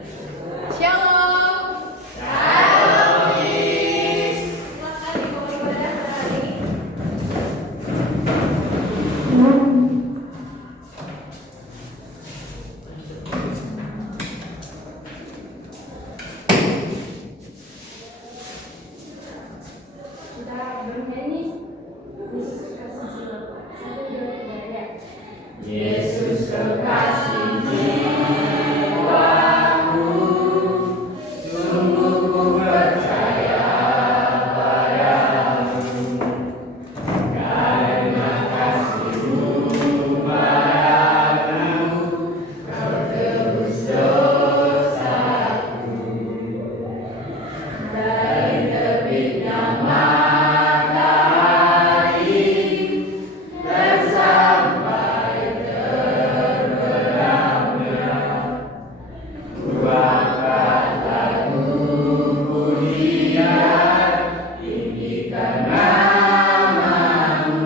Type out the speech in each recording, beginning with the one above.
Shalom. Shalom. Silakan dibawa ibadah hari ini. Kita bernyanyi Yesus kekasih jiwa. 1, 2, 3 ya. Yesus kekasih jiwaku, sungguh ku percaya padamu, karena kasih-Mu padaku, Kau tebus dosaku. Dari terbitnya matahari sampai terbenamnya, ku angkat lagu pujian, tinggikan nama-Mu.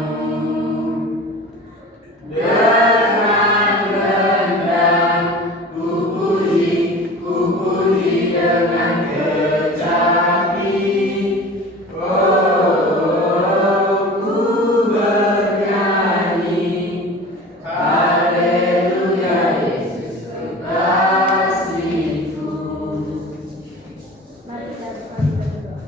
Dengan rendang ku puji dengan kecapi. Ku bernyanyi, haleluya, Yesus kekasihku. Mari kita berdoa.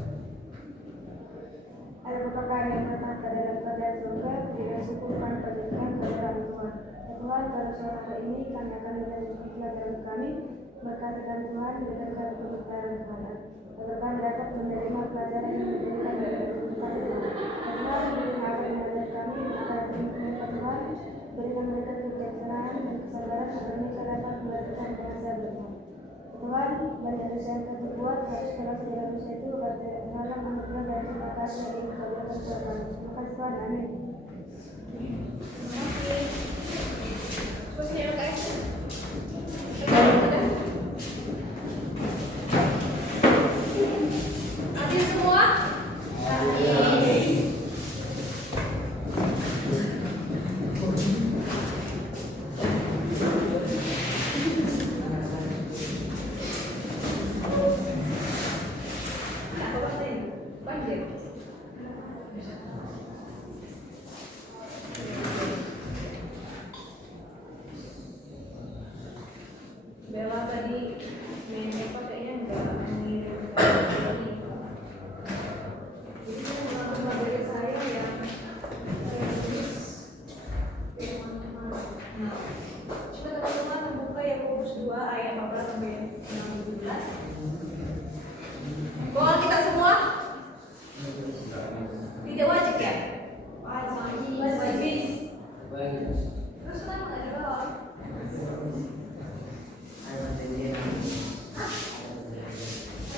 Ada kepekaan yang berkata dalam kerajaan surga, tidak cukup kami panjatkan kepada Tuhan. Ya Tuhan, pada sore hari ini kami akan melanjutkan pelajaran kami. Berkati kami Tuhan, berikan kami kebenaran Tuhan. Agar kami dapat menerima pelajaran yang diberikan dari Tuhan. Tuhan, berikan apa yang ada kami, agar mereka Tuhan, berikan mereka kebijaksanaan dan kesabaran agar mereka dapat melakukan dengan sabar. Tuhan, banyak dosa yang kami buat, harus keras segala dosa itu, agar tidak menghalang anugerah dan terima kasih dari kebenaran Tuhan. Terima kasih Tuhan, amin. Hadir semua? Bella tadi main apa kayaknya nggak mengirim lagi. Jadi nama dari saya yang saya tulis teman-teman. Nah, coba teman-teman membuka Yakobus 2 ayat 14 sampai 17. Bawa kita semua? Tidak wajib ya? Wajib. Terus kenapa nggak dibawa?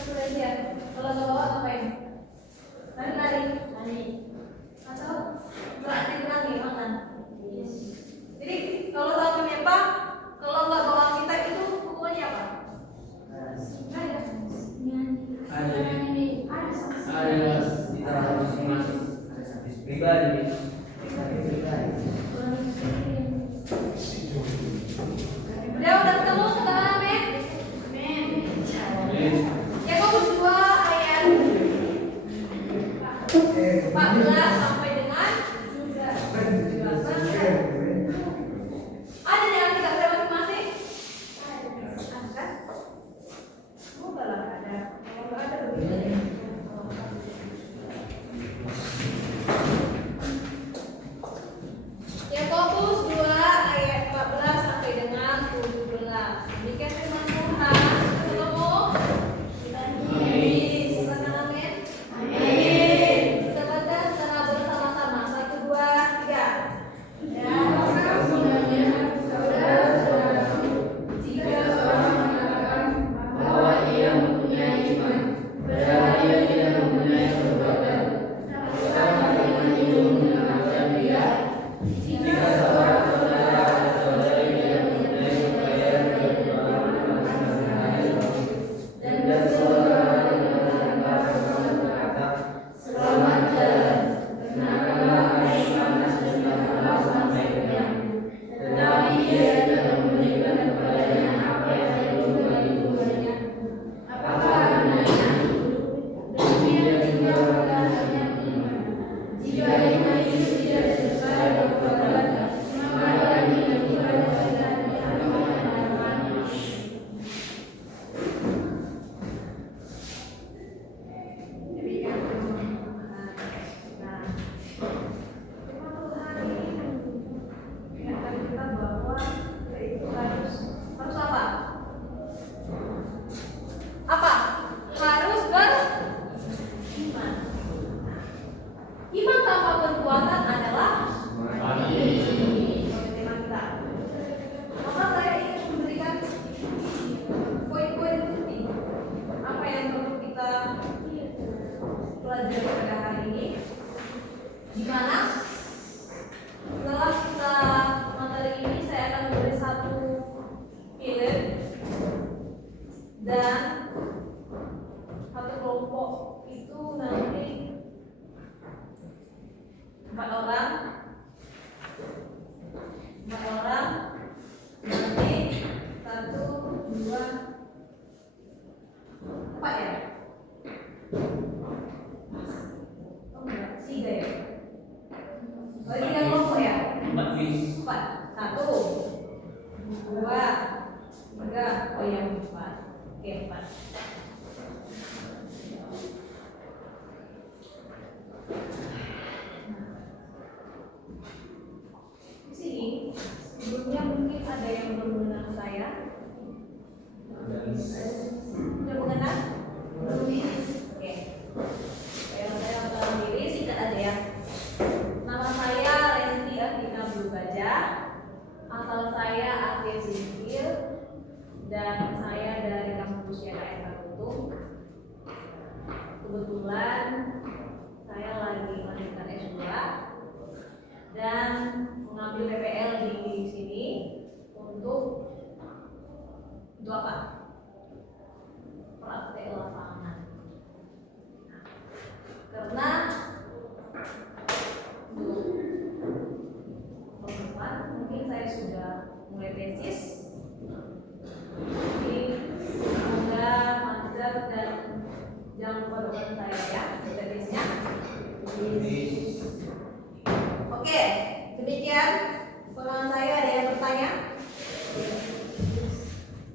Belajar. Kalau nggak bawa ngapain? Lari. Atau berani makan. Jadi kalau tahu apa? Kalau nggak bawa kitab itu hukumannya apa? dan satu kelompok itu nanti 4 orang nanti 1, 2, 4 ya? Oh enggak, 3 ya? Oh 3 kelompok ya? 4 bis. 4, 1, 2, 3, oh ya 4. Oke 4. Di sini sebelumnya mungkin ada yang belum mengenal saya. Sudah mengenal? Belum. Oke. Saya mengenal diri singkat aja ya. Nama saya Resti Atina Baja. Asal saya Aktif Sipil dan saya dari kampus YKS Takutung. Kebetulan saya lagi melanjutkan S2 dan mengambil PPL di sini untuk apa? Praktek lapangan. Nah, karena untuk teman mungkin saya sudah mulai tesis, jadi semoga lancar dan jangan lupa doakan saya ya tesisnya. Oke, demikian pengalaman saya. Ada yang bertanya?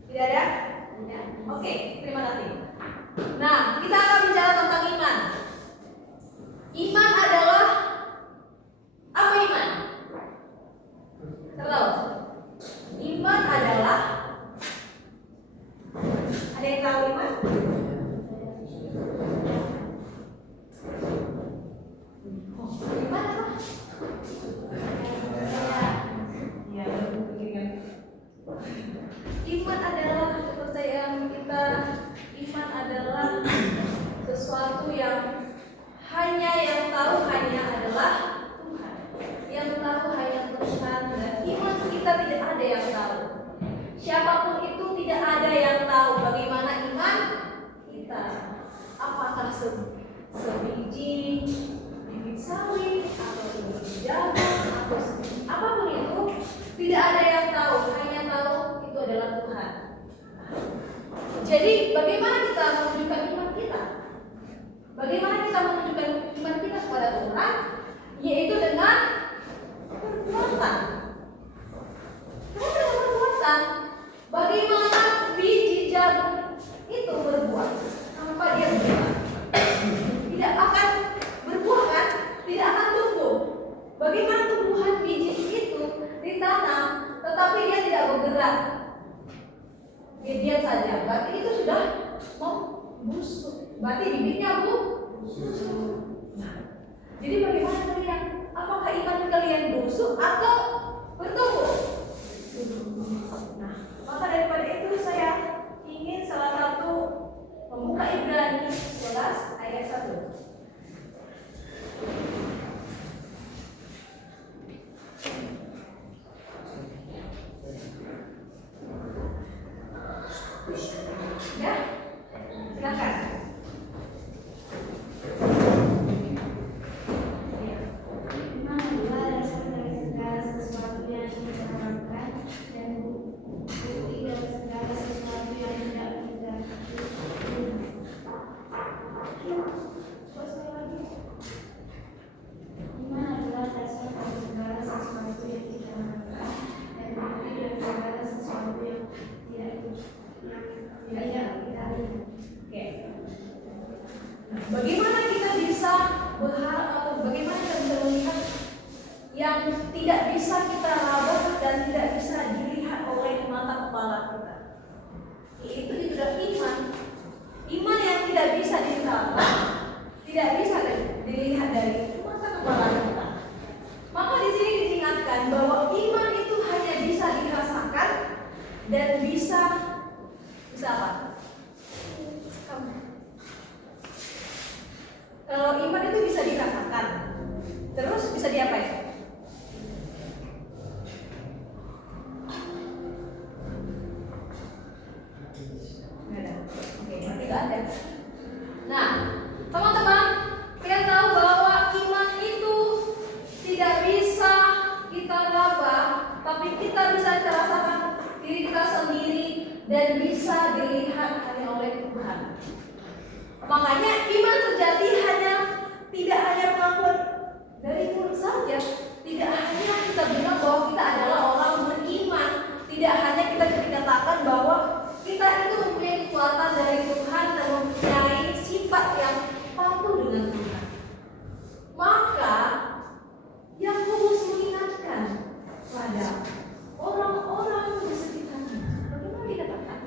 Tidak ada? Tidak. Oke, terima kasih. Nah, kita akan bicara tentang iman. Iman adalah apa iman? Tahu? Iman adalah, ada yang tahu iman? Iman apa? Ya, begini kan. Iman adalah kepercayaan kita. Iman adalah sesuatu yang hanya yang tahu hanya adalah Tuhan. Yang tahu hanya Tuhan, dan iman kita tidak ada yang tahu. Siapapun itu tidak ada yang tahu bagaimana iman kita. Apakah sebiji bibit sawit atau sebiji jagung atau apapun itu, tidak ada yang tahu, hanya tahu itu adalah Tuhan. Jadi bagaimana kita menunjukkan iman kita? Bagaimana kita menunjukkan iman kita kepada Tuhan? Yaitu dengan perbuatan. Kenapa dengan perbuatan? Bagaimana biji jagung itu berbuah tanpa dia berbuah? Tidak akan berbuah kan? Tidak akan tumbuh. Bagaimana tumbuhan biji itu ditanam tetapi dia tidak bergerak? Dia diam saja. Berarti itu sudah mau busuk. Berarti bibitnya busuk. Nah, jadi bagaimana kalian? Apakah iman kalian busuk atau bertumbuh? Nah, maka daripada itu saya ingin salah satu membuka Ibrani 11 ayat 1. Ya, silakan. Iman adalah dasar dari segala sesuatu yang kita harapkan dan bukti dari segala sesuatu yang tidak kita. Iman adalah dasar dari segala sesuatu yang kita harapkan dan bukti dari segala sesuatu yang tidak kita lihat. Oke. Bagaimana kita bisa berharap atau bagaimana kita bisa melihat yang tidak bisa kita raba dan tidak bisa dilihat oleh mata kepala kita? Itu adalah iman. Iman yang tidak bisa diraba, tidak bisa dilihat dari mata kepala kita. Maka di sini diingatkan bahwa iman itu hanya bisa dirasakan dan bisa apa? Kalau iman itu bisa dirasakan, terus bisa diapain? Nggak ada. ya. Nah, teman-teman, kita tahu bahwa iman itu tidak bisa kita raba, tapi kita bisa rasakan diri kita sendiri dan bisa dilihat hanya oleh Tuhan. Makanya iman sejati tidak hanya pengakuan dari mulut saja, tidak hanya kita bilang bahwa kita adalah orang beriman, tidak hanya kita dikatakan bahwa kita itu mempunyai kekuatan dari Tuhan dan mempunyai sifat yang patuh dengan Tuhan. Maka Yakobus mengingatkan pada orang-orang di sekitarnya, bagaimana dikatakan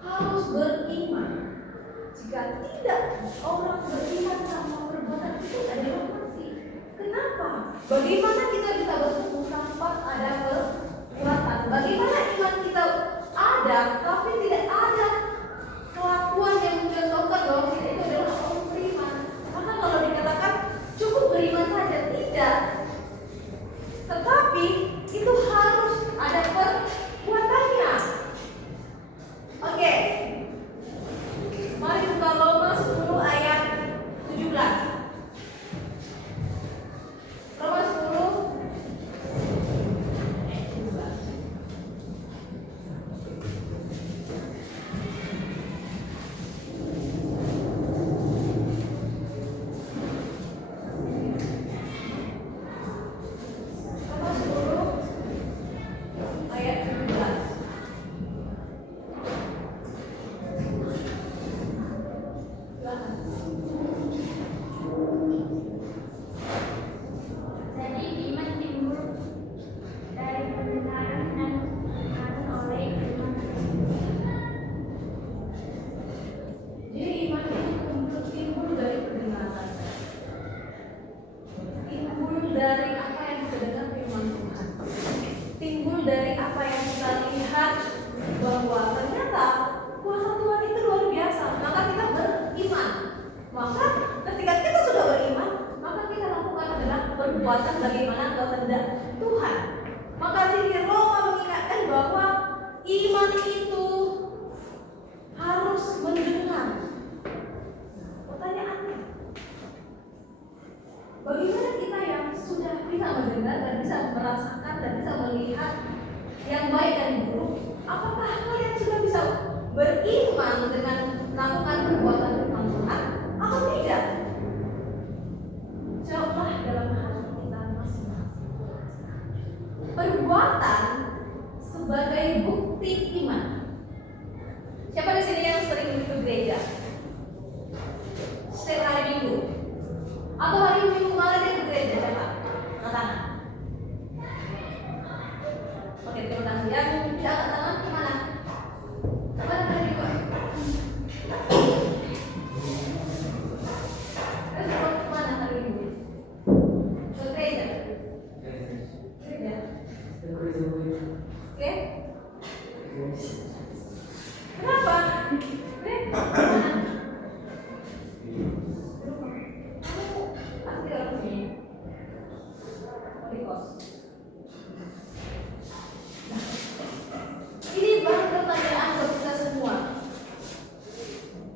harus beriman. Jika tidak, orang beriman tanpa perbuatan itu adalah mati. Kenapa? Bagaimana kita bisa bertumbuh tanpa ada kekuatan? Bagaimana iman kita ada, tapi tidak ada kelakuan yang mencontohkan bahwa kita itu adalah orang beriman? Maka kalau dikatakan cukup beriman saja, tidak. Tetapi itu harus ada perbuatannya. Oke. Mari buka Roma 10 ayat 17. Roma 10 ayat perbuatan bagaimana kehendak Tuhan. Maka sini Roma mengingatkan bahwa iman itu harus mendengar. Pertanyaannya, bagaimana kita yang sudah bisa mendengar dan bisa merasakan dan bisa melihat yang baik dan buruk, apakah kalian sudah bisa beriman dengan melakukan perbuatan firman Tuhan atau tidak? Jawablah dalam hati kita masing-masing. Perbuatan sebagai bukti iman. Siapa di sini yang sering ke gereja? Setiap hari Minggu atau hari Minggu kemarin dia ke gereja? Siapa? Angkat tangan. Oke, terima kasih. Yang tidak angkat tangan kemana? Kemana hari Minggu? Kemana hari Minggu? Ke gereja. Gereja. Oke. Kenapa? Kemana? Pasti orang sini. Di kos. Ini baru pertanyaan buat kita semua.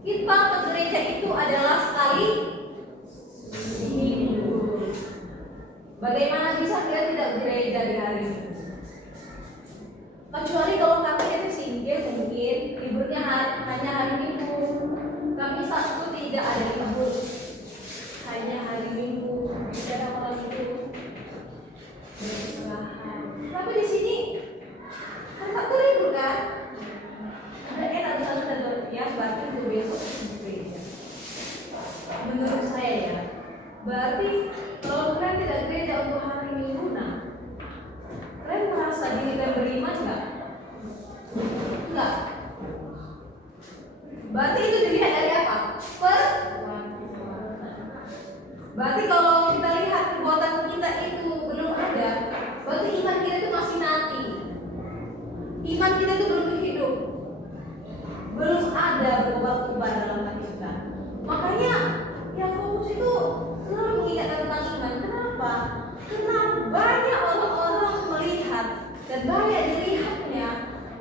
Kita ke gereja itu adalah sekali minggu. Bagaimana bisa kita tidak gereja di hari Minggu? Kecuali kalau katanya itu singgih, mungkin liburnya hanya hari Minggu. Kami Sabtu tidak ada libur, hanya hari Minggu. Tidak ada orang itu beristirahat. Tapi di sini hari Sabtu libur kan? Ada satu ya berarti itu besok gereja. Menurut saya ya, berarti kalau kalian tidak gereja untuk hari Minggu, nah kalian merasa diri kalian beriman nggak? Enggak. Berarti itu dilihat dari apa? Berarti kalau kita lihat perbuatan kita itu belum ada, berarti iman kita itu masih nanti. Iman kita itu belum hidup, belum ada berubah-ubah dalam hati kita. Makanya Yakobus itu selalu mengingatkan tentang iman. Kenapa? Karena banyak orang-orang melihat dan banyak dilihatnya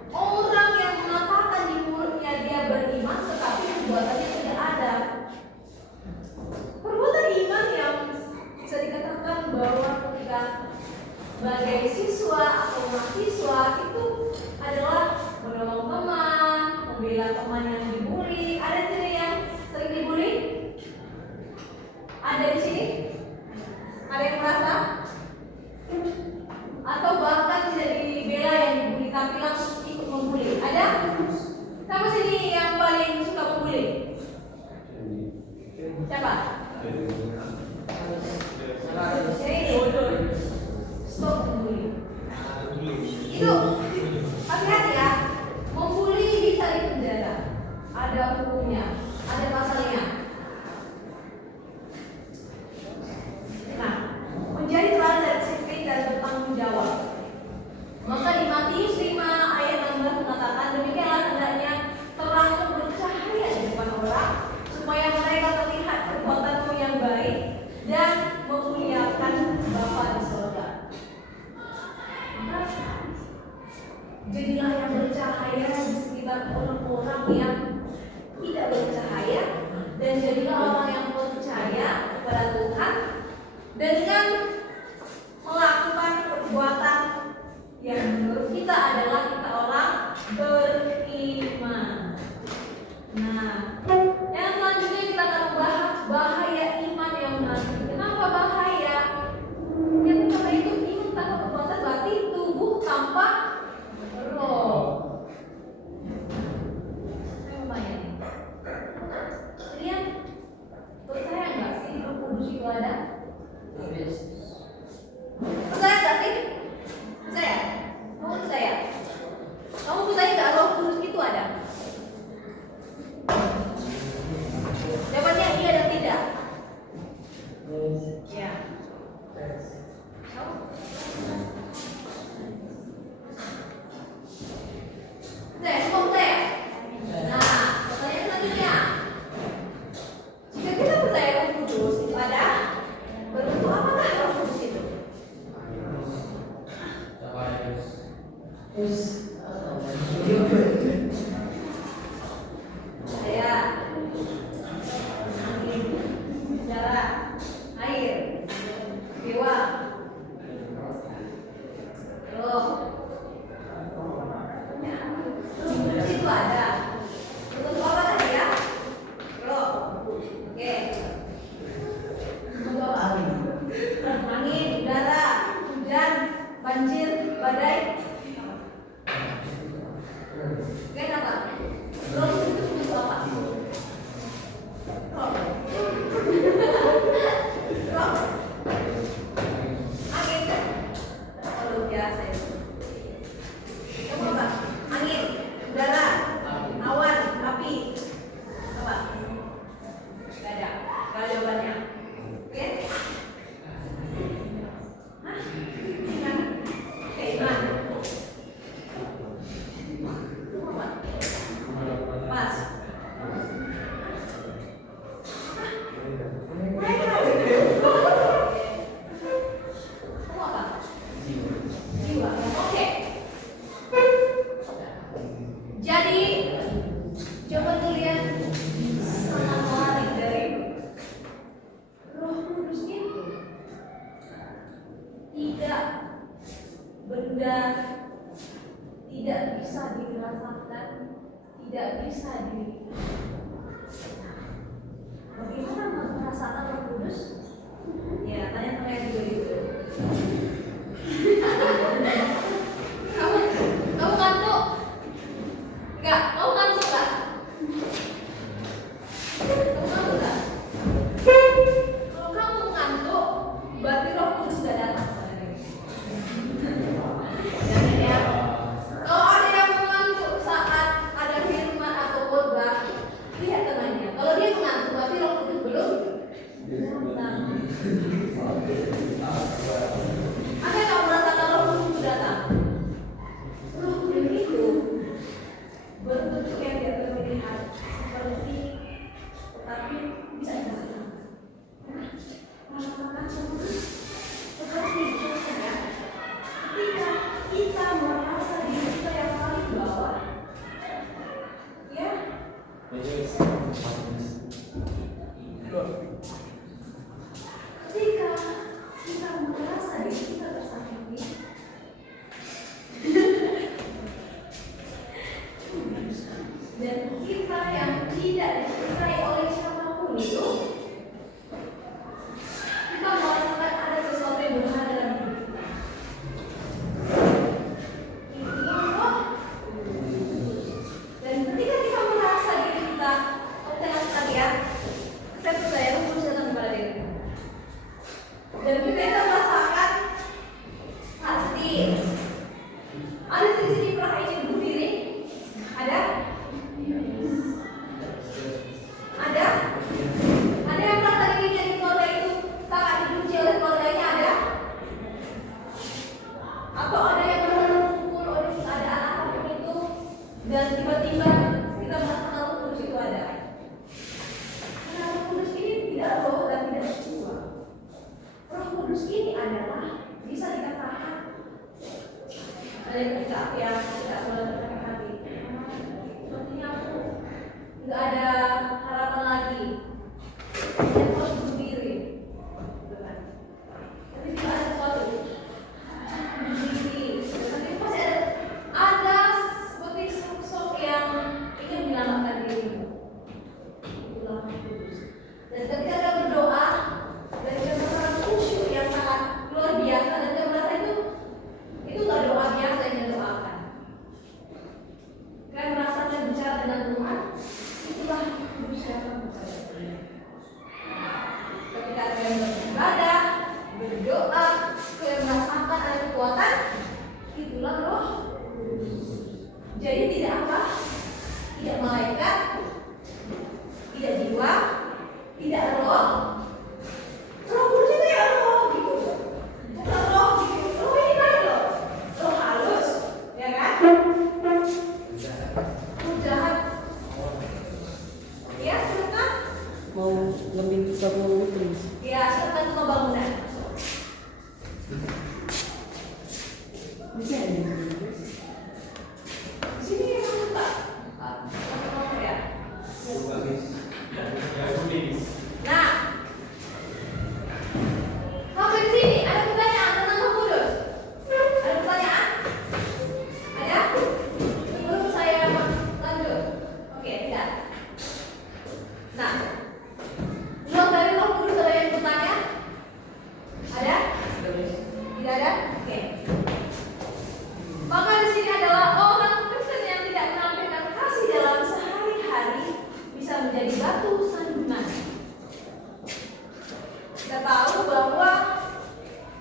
orang yang mengatakan di mulutnya dia beriman, tetapi perbuatannya membela teman yang dibully. Ada di sini yang sering dibully? Ada di sini? Ada yang merasa? Atau bahkan tidak dibela yang dibully tapi langsung ikut membuli? Ada? Siapa sini yang paling suka membuli? Siapa? Stop membuli. Itu hati-hati ya. Membuli bisa dipenjara. Ada hukumnya, ada pasalnya. Nah, menjadi teladan dan disiplin dan bertanggung jawab. Maka di Matius 5 ayat 16 mengatakan, demikianlah hendaknya terangmu bercahaya di depan orang, supaya mereka melihat perbuatanmu yang baik dan memuliakan Bapa di surga. Jadilah yang bercahaya di sekitar orang-orang yang tidak bercahaya, dan jadilah orang yang percaya kepada Tuhan dengan melakukan perbuatan yang menurut kita adalah kita orang beriman. Nah, yang selanjutnya kita akan membahas bahaya iman yang menanti. Kenapa bahaya? Yang pertama itu iman tanpa perbuatan berarti tubuh tanpa roh. Saya mau tanya nih, kalian percaya nggak sih Roh Kudus itu ada? Percaya nggak sih? Percaya? Kamu percaya? Kamu percaya nggak Roh Kudus itu ada? Jawabannya iya dan tidak. Ya. Percaya? Kamu percaya? Nah, pertanyaan selanjutnya. Jika kita percaya Roh Kudus itu ada, berbentuk apakah Roh Kudus itu? Saya angin, jarak, air, dewa, roh. Ya, itu ada. Bentuk apa tadi ya? Roh. Oke. Bentuk apa? Angin, udara, hujan, banjir, badai. Kenapa? Roh itu bentuk apa? Roh. Roh. Angin. Oh, biasa itu. Kamu apa? Angin, udara, awan, api. Apa? Gak ada. Gak ada jawabannya. Oke? Hah? Iman? Oke, iman. Mas. Kamu apa? Jiwa. Oke. Jadi coba kalian sangat menarik dari Roh Kudus itu tidak benda, tidak bisa dirasakan, tidak bisa bagaimana merasakan Roh Kudus? Ya, tanya-tanya juga gitu. Kamu ngantuk? Enggak, kamu ngantuk nggak? Kamu ngantuk nggak? Kalau kamu ngantuk, berarti Roh Kudus sudah datang. Ya. Kalau ada yang mengantuk saat ada firman atau khotbah, lihat temannya. Kalau dia mengantuk, berarti Roh Kudus belum datang. Ada yang merasakan Roh Kudus itu datang? Roh Kudus itu berbentuk yang tidak terlihat seperti, tetapi bisa dirasakan. Merasakan seperti itu ya. Ketika kita merasa diri kita yang paling bawah, ya. Ketika kita merasa diri kita tersakiti, Dan kita yang tidak dicintai oleh siapapun itu, kita merasakan ada sesuatu yang berharga dalam hidup kita. Itulah roh. Dan ketika kita merasa diri kita, tenang sekali ya, saya percaya Roh Kudus datang kepada diri kita. Dan ketika kita merasakan pasti ada sisi perah ini berdiri, ada yang merasa dirinya di keluarga itu sangat dibenci oleh keluarganya, ada? Atau ada yang berkumpul oleh keadaan apapun itu dan tiba-tiba kita merasakan Roh Kudus itu ada? Karena Roh Kudus ini tidak roh dan tidak jiwa. Roh Kudus ini adalah bisa dikatakan ada ketika yang tidak boleh terkena hati. Sepertinya aku nggak ada harapan lagi. Yang harus bunuh diri, gitu kan? Tapi tidak ada sesuatu bunuh diri. Tapi pasti ada seperti sosok yang ingin menyelamatkan dirimu. Itulah Roh Kudus. Dan ketika kita berdoa dan kita merasakan khusyuk yang sangat luar biasa dan kita merasa itu nggak doa biasa yang kita doakan. Kita merasa saya bicara dengan Tuhan, itulah Kudus yang akan bicara. Ketika saya beribadah, berdoa, saya merasakan ada kekuatan, itulah Roh Kudus. Jadi tidak apa? Tidak malaikat, tidak jiwa, tidak roh. Roh Kudus itu ya roh gitu. Bukan roh gitu. Roh ini kan roh. Roh halus, ya kan? Roh jahat. Ya, silakan. Mau lebih ke please. Ya, silakan semua bangunan. Bisa ini. Di sini yang buka. Ya. Nah, sampai di sini ada pertanyaan tentang Roh Kudus? Ada pertanyaan? Ada? Sebelum saya lanjut. Oke, tidak. Nah, belum dari Roh Kudus ada yang bertanya? Ada? Tidak ada? Oke. Maka di sini adalah orang Kristen yang tidak menampilkan kasih dalam sehari-hari bisa menjadi batu sandungan. Kita tahu bahwa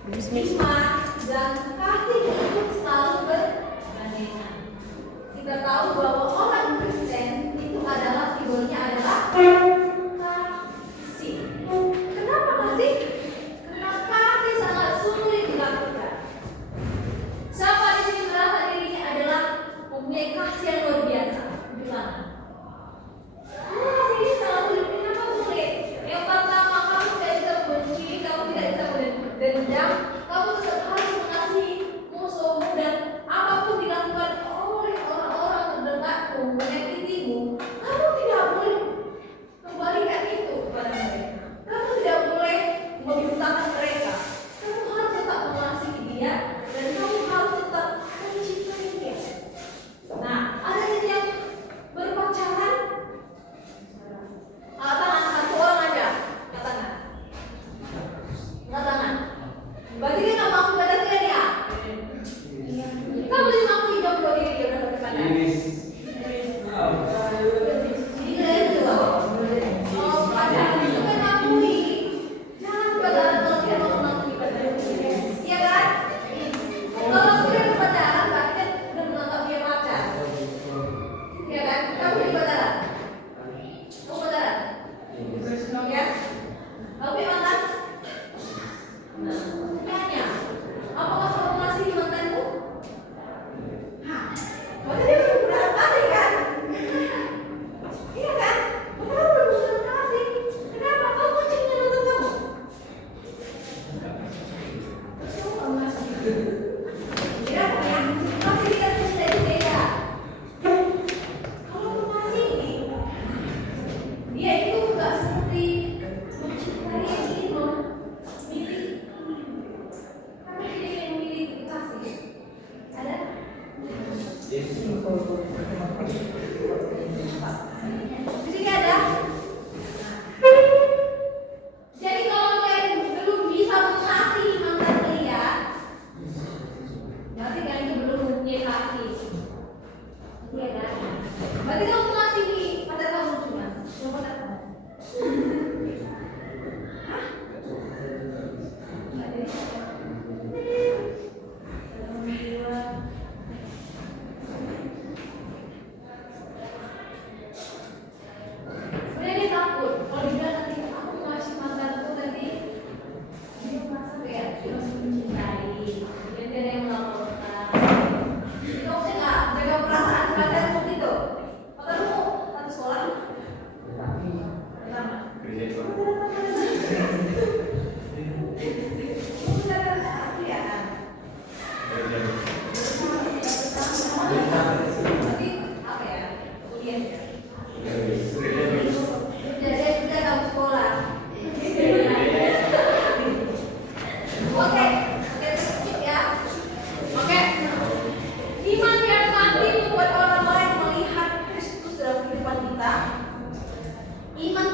iman dan kasih itu selalu bergandengan. Kita tahu bahwa orang Kristen itu adalah simbolnya adalah kasih. Kenapa kasih? Karena kasih sangat sulit dilakukan. Siapa di sini merasa dirinya adalah mempunyai kasih yang luar biasa? Gimana? Kasih ini sangat sulit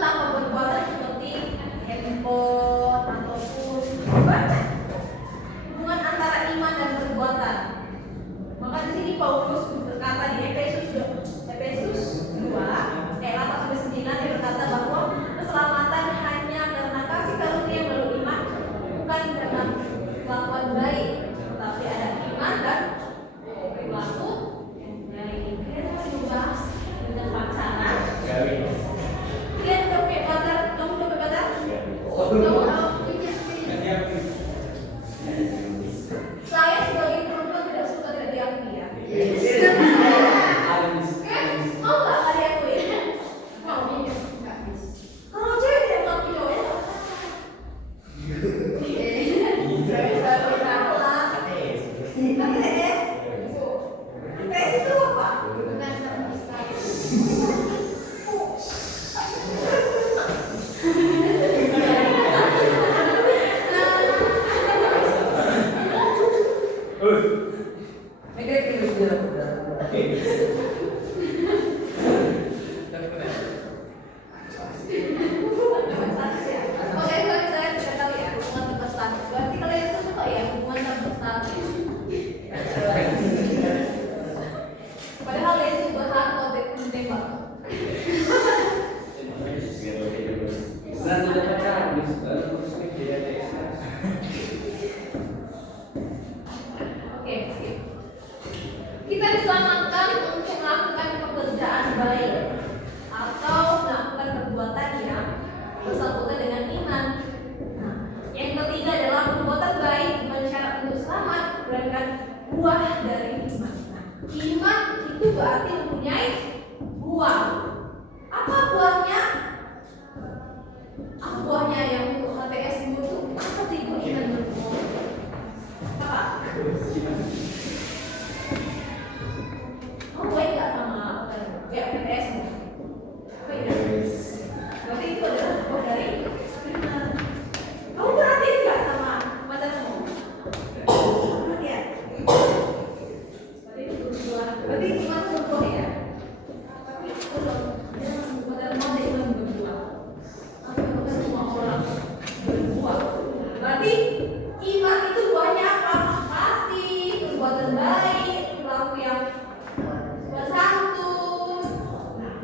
tanpa perbuatan seperti handphone ataupun banyak hubungan antara iman dan perbuatan. Maka di sini Paulus berkata di Efesus 2 ayat 8-9 dia berkata bahwa keselamatan hanya karena kasih karunia melalui iman, bukan karena kelakuan baik, tetapi ada iman dan perilaku yang baik. Kita masih membahas tentang pacaran. Kalian udah punya pacar? Kamu udah punya pacar? Kamu punya sendiri? Saya sebagai perempuan tidak suka tidak diakui ya. Mau nggak kali akui? Mau. Kalau cewek tidak mengakui cowoknya, ATS itu apa? Oke, sorry saya tidak tahu ya hubungan tanpa status. Berarti kalian itu suka ya hubungan tanpa status. Padahal dia itu berhak objek menembak. Oke, skip. Kita diselamatkan untuk melakukan pekerjaan baik atau melakukan perbuatan yang bersangkutan dengan iman. Nah, yang ketiga adalah perbuatan baik bukan syarat untuk selamat, melainkan buah dari iman. Nah, iman itu berarti mempunyai buah. Apa buahnya? Apa buahnya yang untuk HTS itu? Apa sih buah iman menurutmu? Apa? Oh, baik nggak sama ya HTS? Baik ya? Berarti itu adalah buah dari iman. Kamu perhatiin nggak sama pacarmu? Perhatian. Berarti itu berbuah. Berarti iman itu berbuah ya? Tapi kalau pacarmu ada iman berbuah. Tapi bukan semua orang berbuah. Berarti iman itu buahnya apa? Pasti perbuatan baik, perilaku yang bersantun. Nah,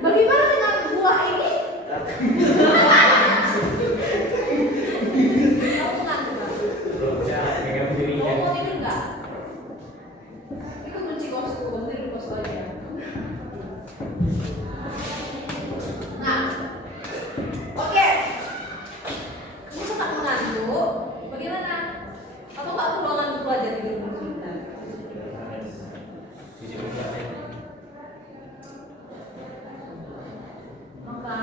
bagaimana dengan buah ini? Kamu mengaku kan? Kamu mau tidur nggak? Itu kunci kosku, nanti di kos aja. Nah, oke. Kamu suka mengantuk? Bagaimana? Atau nggak ke ruangan dulu aja tidur sebentar? Maka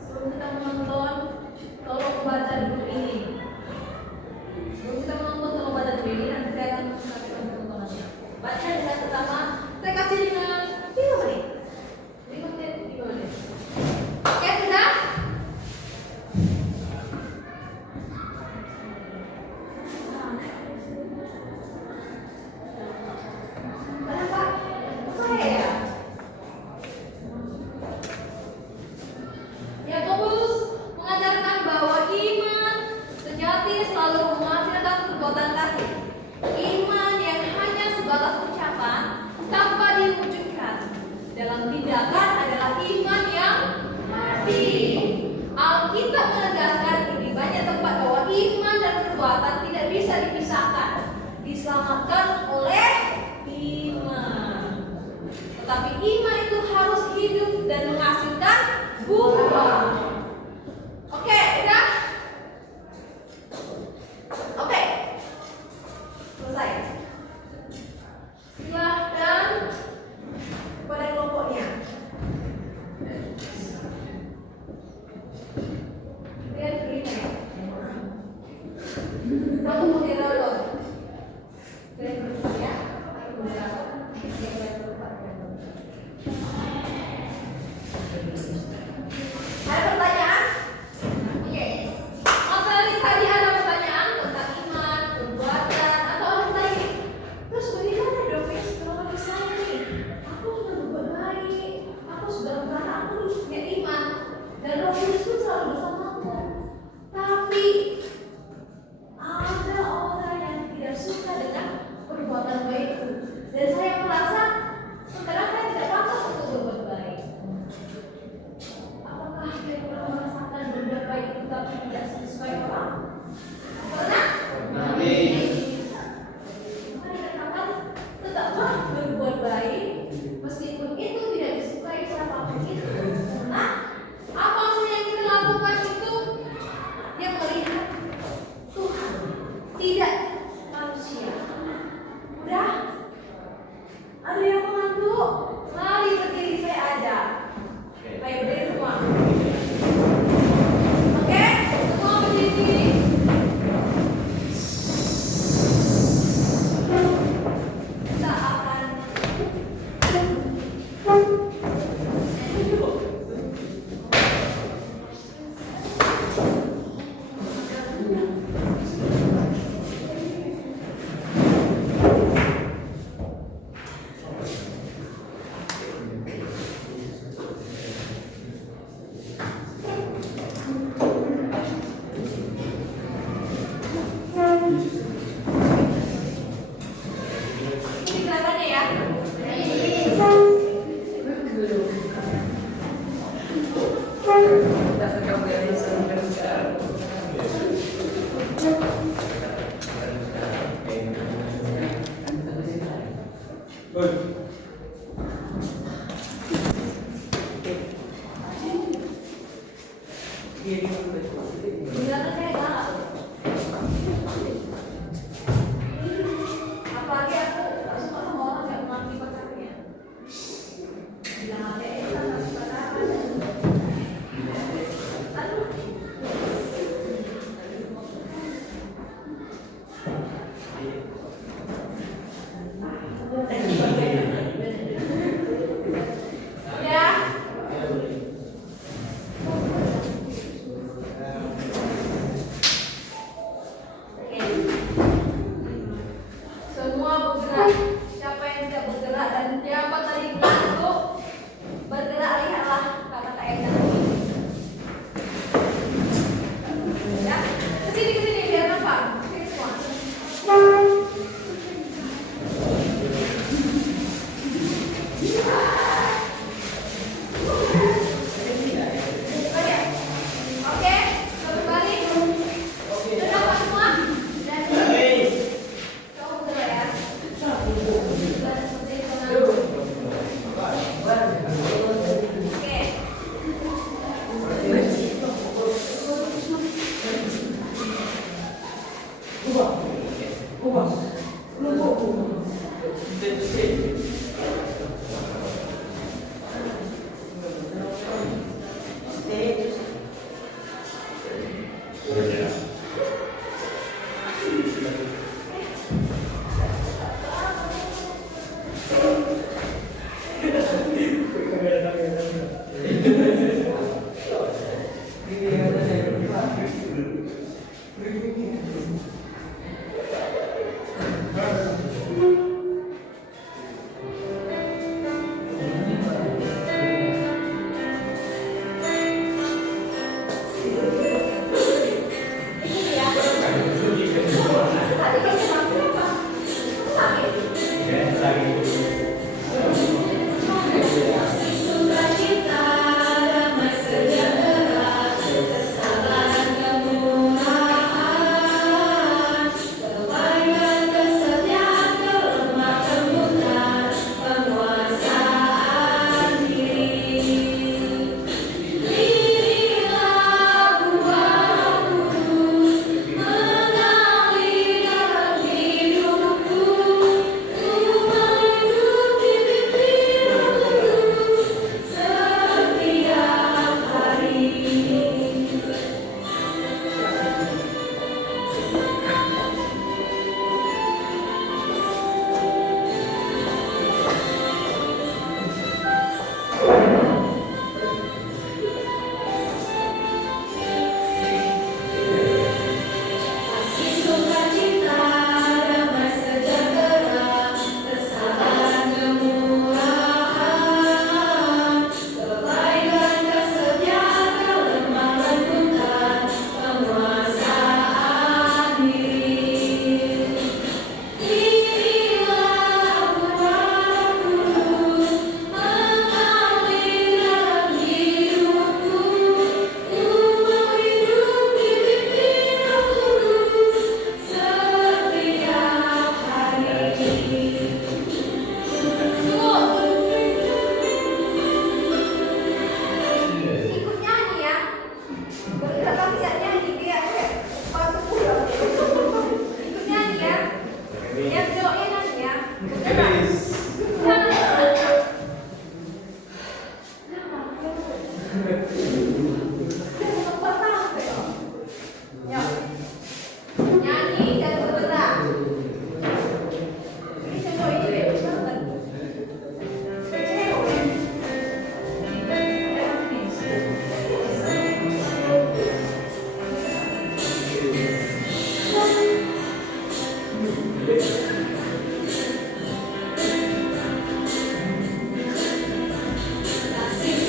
sebelum kita menonton, tolong baca dulu ini. Sebelum kita menonton, tolong baca dulu ini. Nanti saya akan menyampaikan tontonannya. Baca di saat pertama. Saya kasih dengan 5 menit. 5 menit, 5 menit. Oke, sudah? Kenapa? Saya ya? Yakobus mengajarkan bahwa iman sejati selalu menghasilkan perbuatan kasih. Iman yang hanya sebatas ucapan tanpa diwujudkan dalam tindakan adalah iman yang mati. Alkitab menegaskan di banyak tempat bahwa iman dan perbuatan tidak bisa dipisahkan. Diselamatkan oleh iman. Tetapi iman itu harus hidup dan menghasilkan buah. Oke, udah? Oke. Selesai. Silahkan kepada kelompoknya. Lihat ini. Kamu moderator. Kalian berdua ya. Moderator. Ada pertanyaan? Bilang saya galak. Apalagi aku suka sama orang yang mati pacarnya. Bilang apa ya, sama pacaran. Aduh. Ya. Oke. Semua bergerak. Siapa yang tidak bergerak dan siapa tadi ngantuk bergerak, lihatlah kata Kak Enda. Ya, kesini biar nampak. Sini semua. Oke, oke, kembali. Sudah dapat semua? Dan kamu bergerak ya. Sudah seperti itu, nah. Oke. Ini ya. Tadi kan cuma apa? Sakit.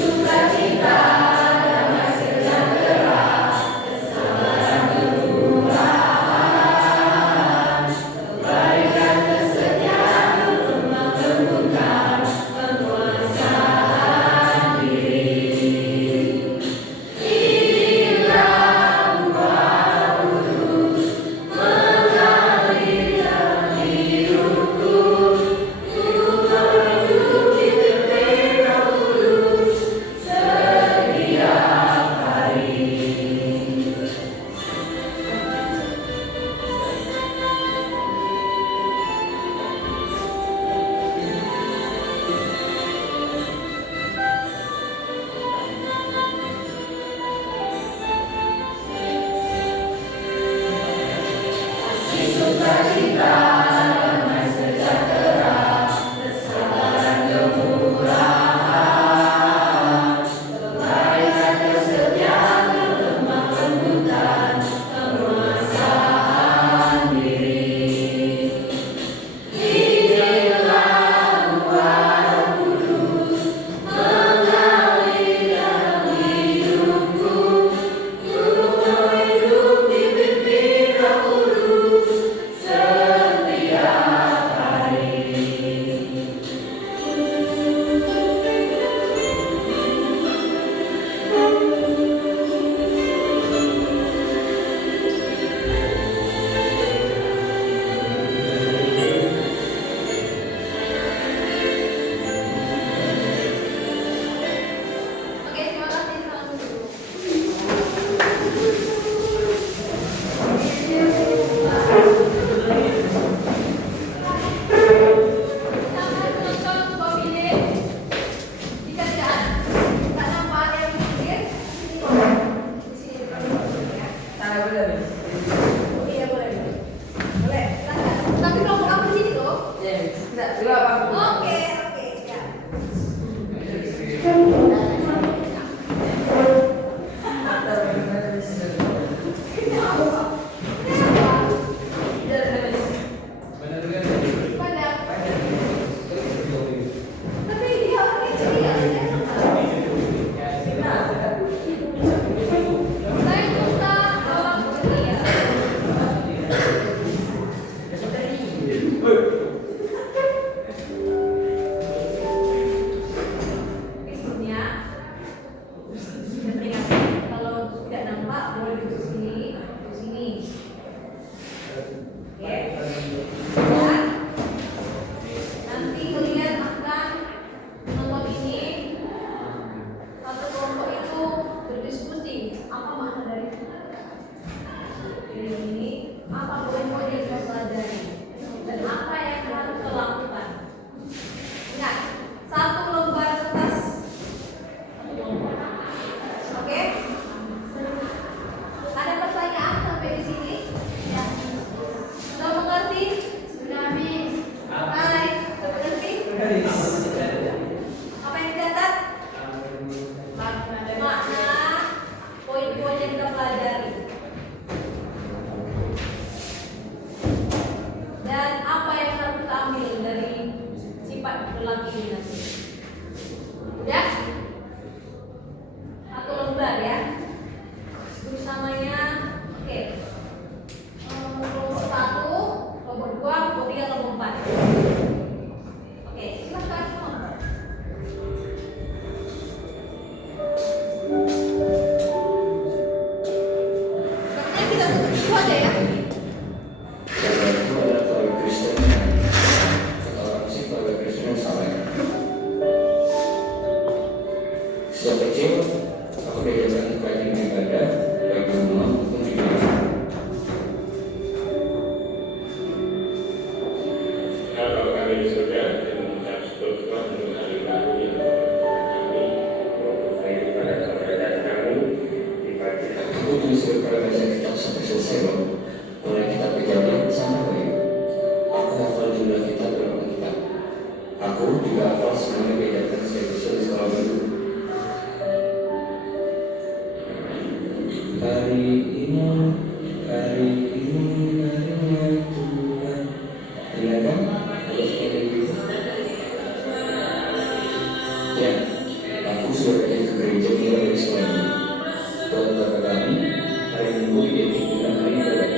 Sukacita berdiskusi apa makna dari ini, apa poin-poin yang kita pelajari, dan apa yang harus kita lakukan. Ingat, satu lembar kertas. Oke? Ada pertanyaan sampai di sini? Ya. Sudah mengerti? Sudah, Miss. Hai, sudah mengerti? Apa yang dicatat? Makna, poin-poin yang kita pelajari. Dan apa yang harus kita ambil dari sifat lelaki ini nanti. Udah? Satu lembar ya. Tulis namanya. Oke. Nomor 1, nomor 2, nomor 3, nomor 4. Oke, silakan semua. Sepertinya kita itu aja ya. Keluarga itu adalah keluarga Kristen. Kata orang sih keluarga Kristen yang saleh. Sejak kecil, aku diajarkan rajin ibadah, baik di rumah maupun di gereja. Kalau kami di surga dan mengucap syukur Tuhan untuk hari baru yang kami mempercayai kepada keluarga kami di pagi hari. Aku tulis kepada baca kitab sampai selesai loh. Mulai kitab Kejadian sampai Wahyu. Aku hafal jumlah kitab dalam Alkitab. Aku juga hafal semuanya diajarkan sejak kecil di sekolah dulu. Hari ini harinya Tuhan. Iya kan? Harus seperti itu. Ya, aku sudah pergi ke gereja mulai dari sekolah dulu. Buat keluarga kami, hari Minggu identik dengan hari ibadah.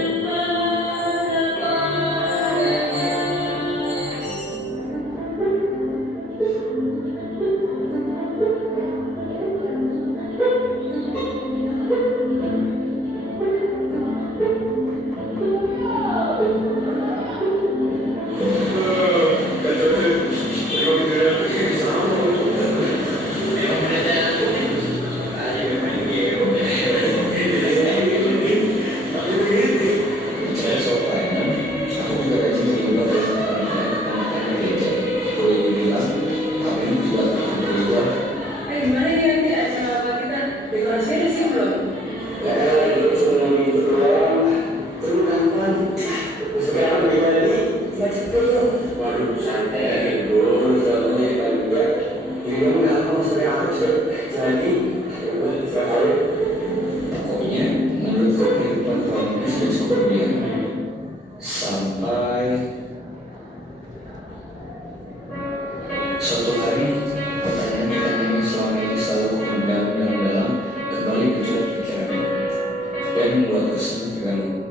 Saya soal pelayanan, aku juga rajin terlibat dalam pelayanan gereja. Boleh dibilang, kami juga akan berlibat. Gimana dia acara apa kita? Dekorasinya udah siap belum? Ya, itu cuma minggu doang. Terus kapan? Sekarang udah jadi. Baca dulu. Waduh, santai aja bro. Terus kalau yang paling juga, ini kamu nggak mau sampai aku jadi. Pokoknya, menurutku kehidupan Tuhan ini sudah cukup biasa. Sampai suatu hari, pertanyaan-pertanyaan yang selama ini selalu mendam dalam kembali muncul di pikiranku dan membuatku sangat terganggu.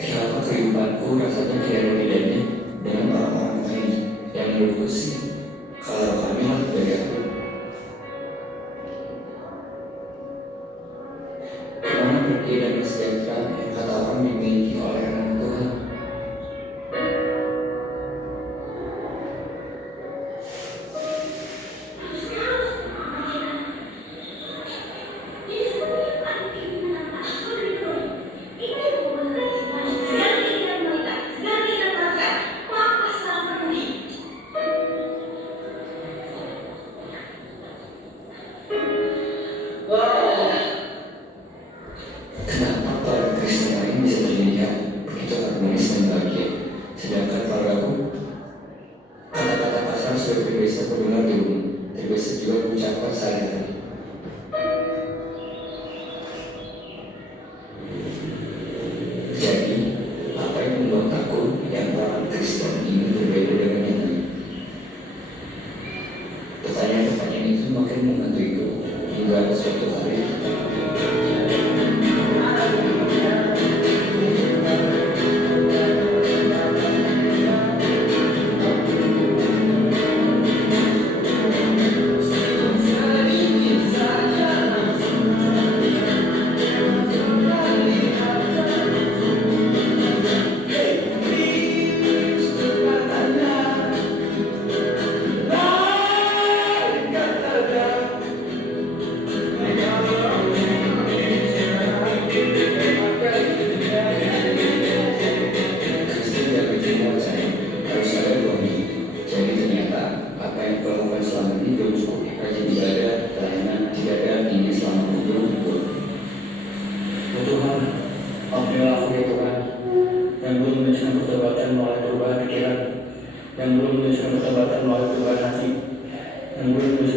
Kenapa kehidupanku rasanya tidak ada bedanya dengan orang-orang lain yang menurutku sih kalau kami lah dari aku. Kemana pergi dan sejahtera yang kata orang dimiliki oleh anak Tuhan? Kenapa para Kristen lain bisa terlihat begitu harmonis dan bahagia, sedangkan keluargaku kata-kata kasar sudah terbiasa terdengar di rumah, terbiasa juga mengucapkan sehari-hari. Jadi, apa yang membuat aku yang orang Kristen ini berbeda dengan yang lain? Pertanyaan-pertanyaan itu makin membantuiku hingga ada suatu hari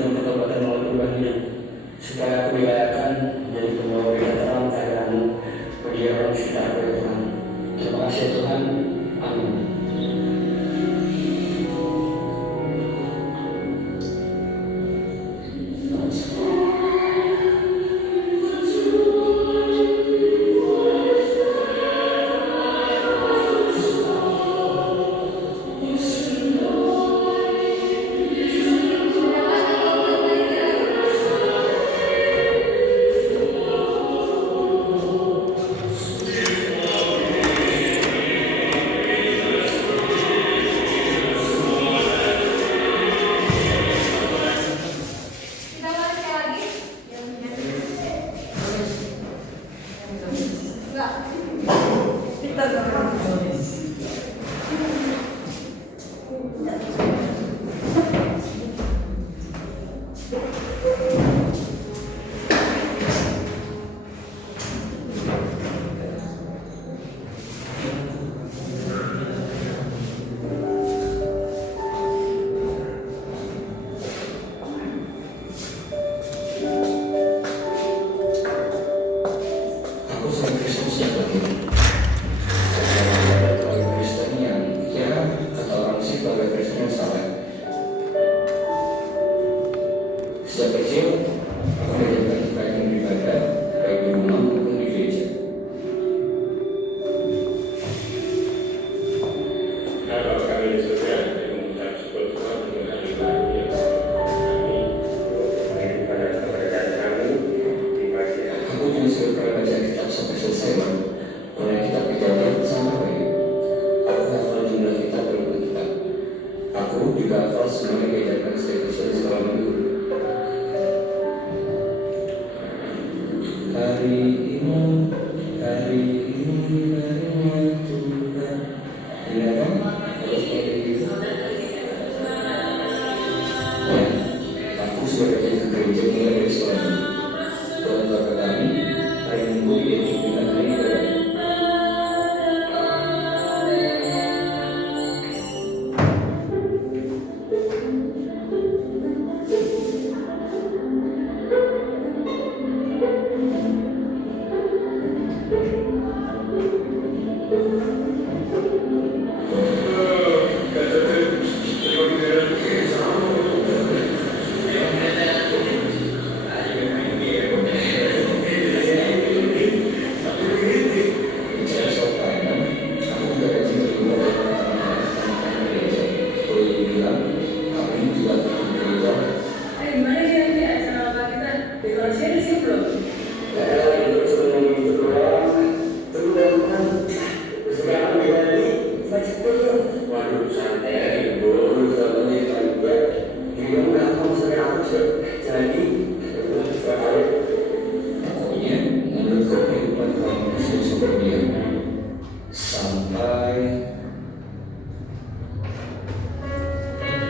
dalam pertobatan melalui perubahan hidup, supaya aku dilayakan menjadi pembawa berita terang kehadiran-Mu bagi orang sekitarku ya Tuhan. Terima kasih ya Tuhan. Amin. Kita balik lagi. Enggak. Kita gampang. Aku seorang Kristen sejak kecil. Pegawai Kristen yang ya kata orang sih pegawai Kristen yang salah. Sejak kecil aku diajarkan baik beribadah baik di rumah maupun di gereja. Kalau kami di surga mengucap syukur Tuhan untuk hari baru yang kami beri kepada keberadaan kami di pagi hari. Aku juga suka baca kitab sampai selesai Bang. Mulai kitab Kejadian sampai baik. Aku hafal jumlah kitab berupa kitab. Aku juga hafal semua yang diajarkan setiap kecil di sekolah minggu. Hari ini harinya Tuhan. Iya kan? Harus seperti itu. Ya, aku sudah pergi ke gereja mulai dari sekolah minggu. Dalam keluarga kami, hari Minggu identik dengan hari ibadah. Bicara soal pelayanan, aku juga rajin terlibat dalam teman-teman gereja. Boleh dibilang, aku ini juga aktif di gereja. Gimana dia acara apa kita? Dekorasinya udah siap belum? Waduh, santai aja Ibu. Pokoknya, menurut kehidupan kamu sesuatu dia sampai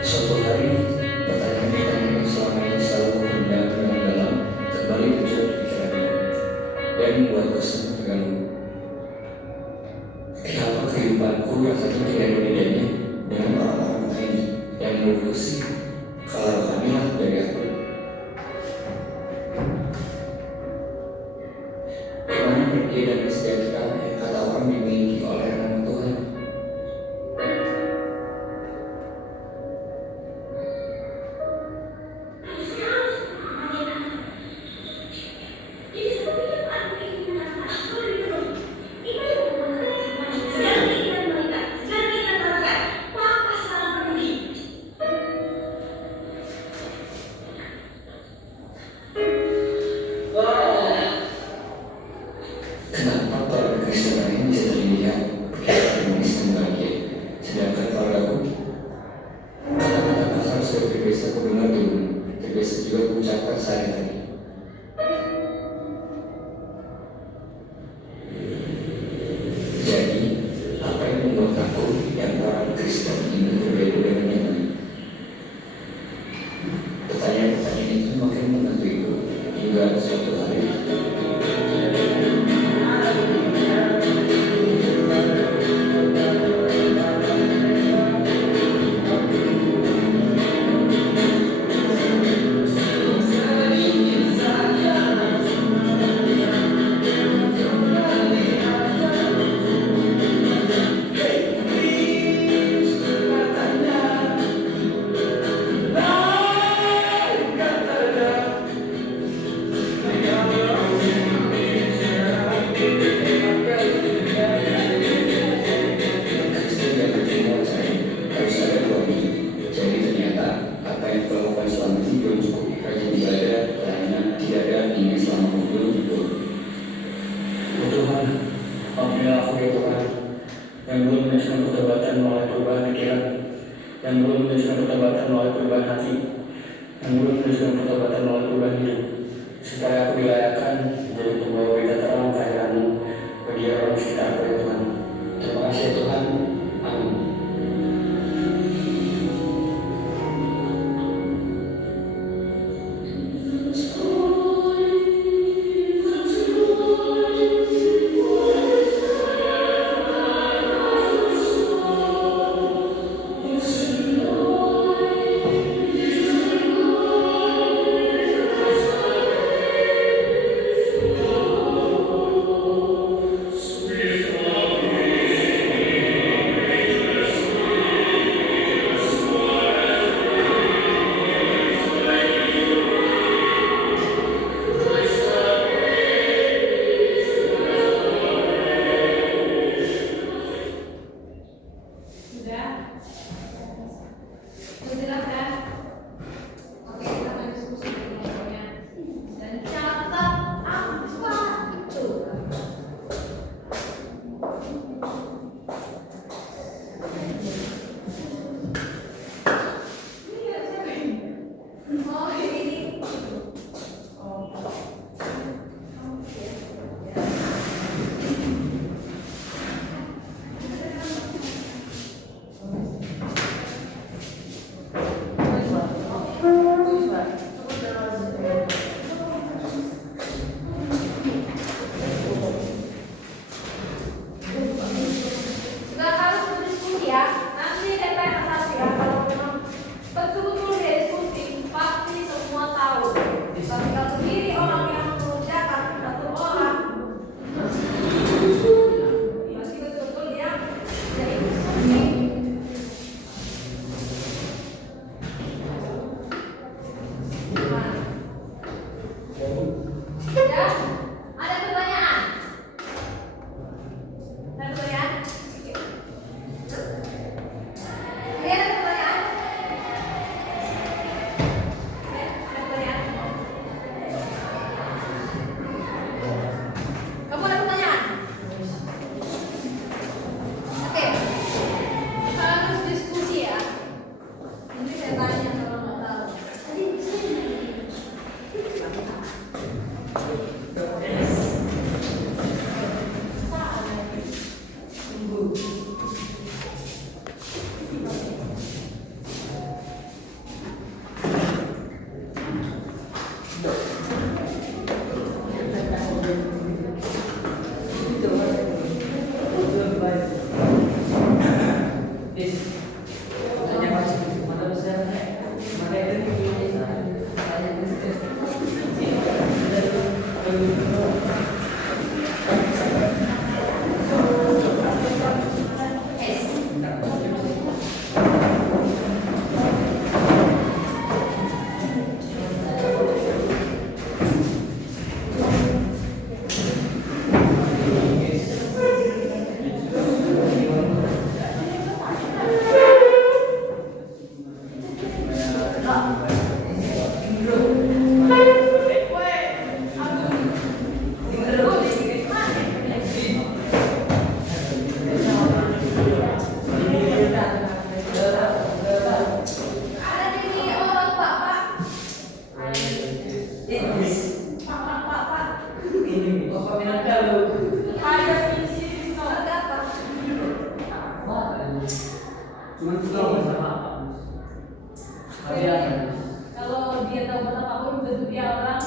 suatu hari pertanyaan-pertanyaan yang selama ini selalu pendam dengan dalam kembali muncul di pikiranmu dan membuatku semakin terganggu. Kenapa kehidupanku yang satu tidak ada bedanya dengan orang-orang lain yang menurutku sih kalau kamilah dari aku? Kemana pergi dan kesejahteraan yang kata orang dimiliki oleh anak Tuhan? Kenapa para Kristen lain bisa terlihat harmonis dan bahagia, sedangkan keluargaku kata-kata kasar sudah terbiasa aku dengar di rumah, terbiasa juga aku ucapkan sehari-hari. Jadi, apa yang membuat aku yang orang Kristen ini berbeda dengan yang lain? Pertanyaan-pertanyaan itu makin mengganggu hingga suatu hari Pak. Ini bapak bilang kalau Ada misi ada apa? cuma kita sama apa? Hadiah. Kalau dia tahu buat apapun tentu dia orang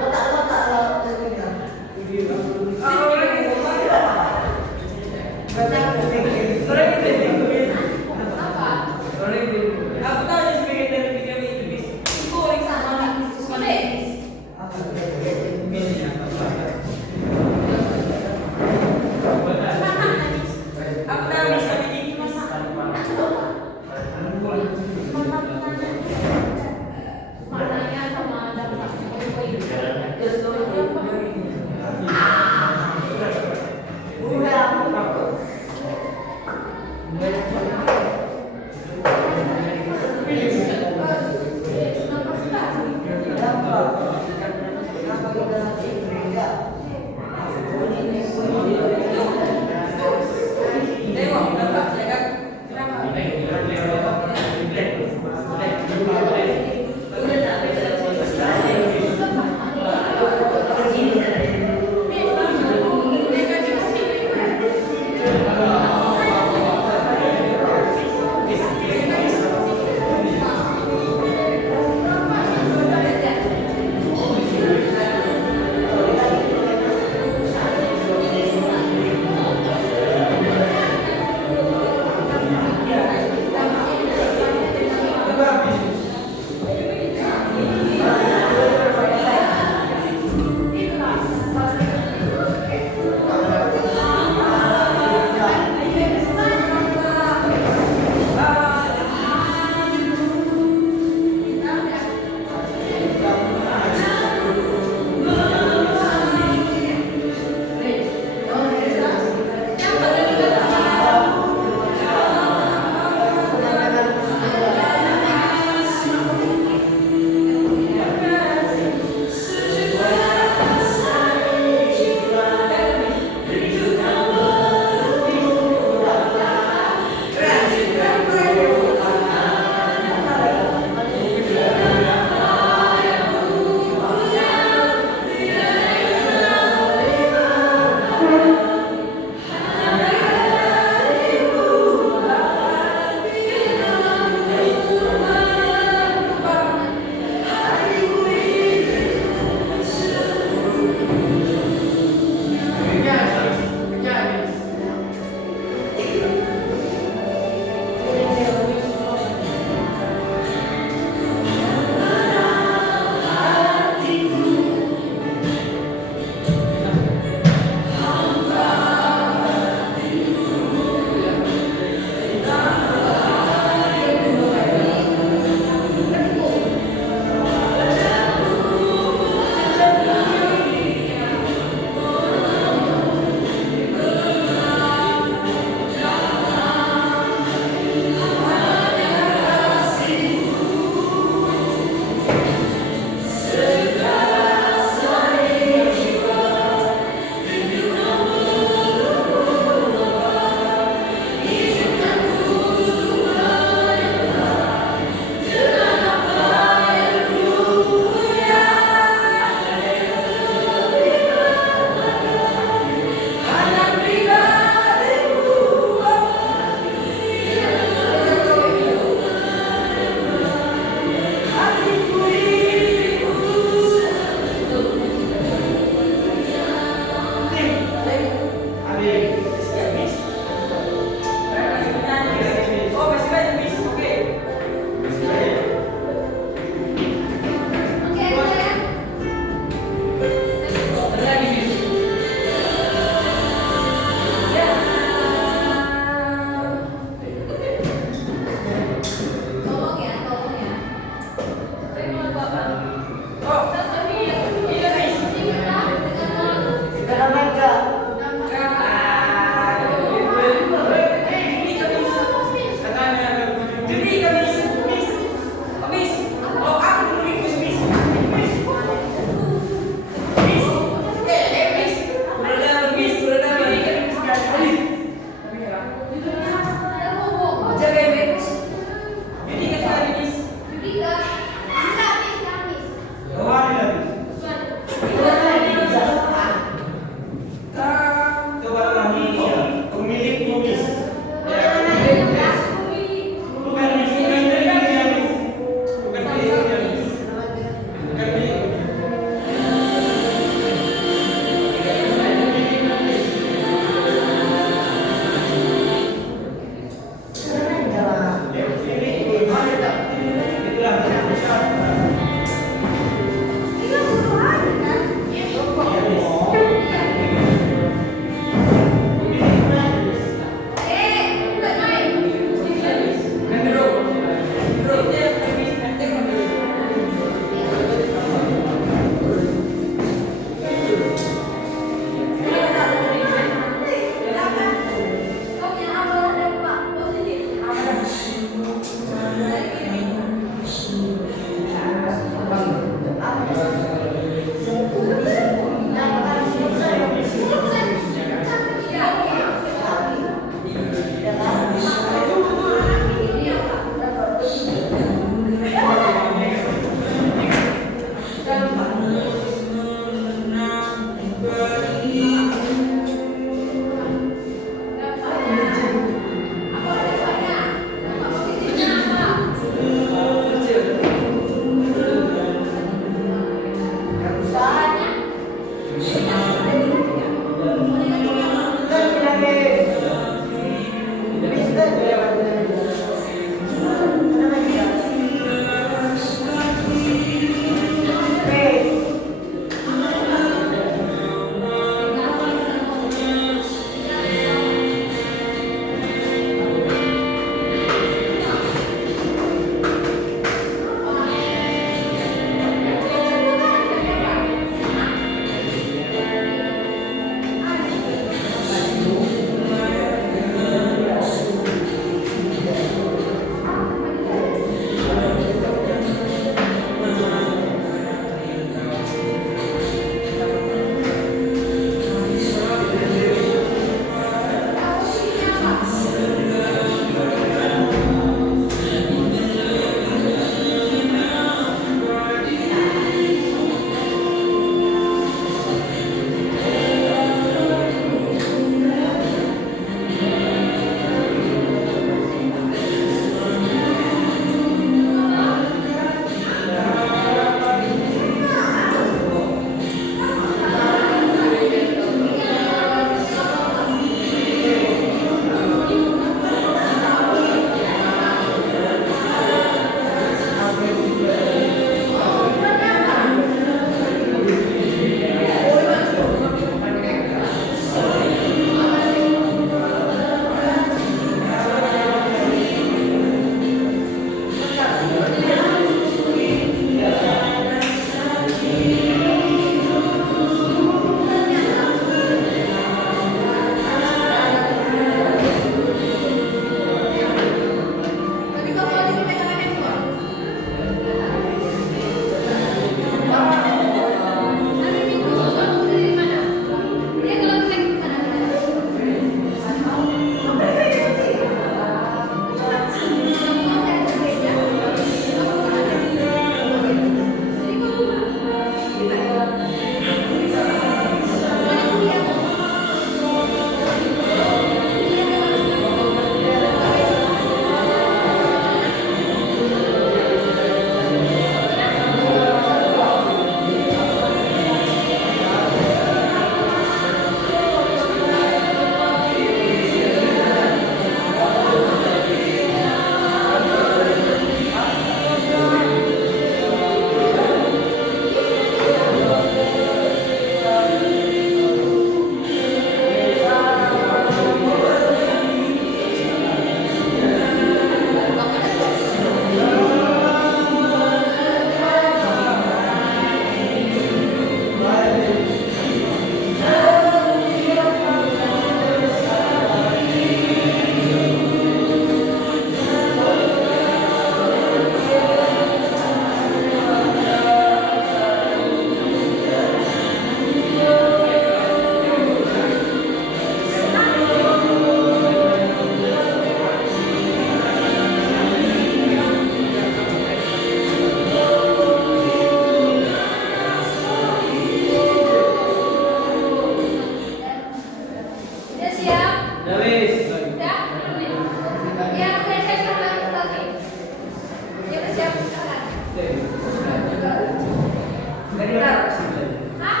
kesimpulannya? Hah?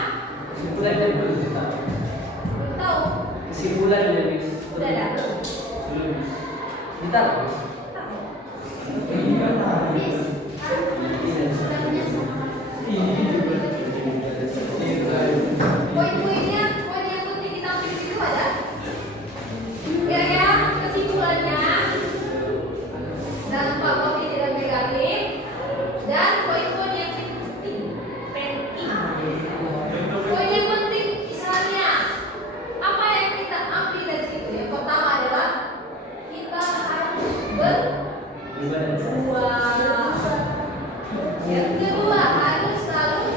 Kesimpulannya belum kita. Belum tahu. Kesimpulannya bis. Udah ada. Belum. Kita. Bis. Sudah punya sama. Poin-poinnya, poin yang penting kita ambil itu ada. Ya, kesimpulannya dan Pak Kopi tidak negatif dan poin-poin yang penting. Poin yang penting misalnya apa yang kita ambil dari situ? Yang pertama adalah kita harus berbuat. Yang kedua harus selalu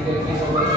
Jika kita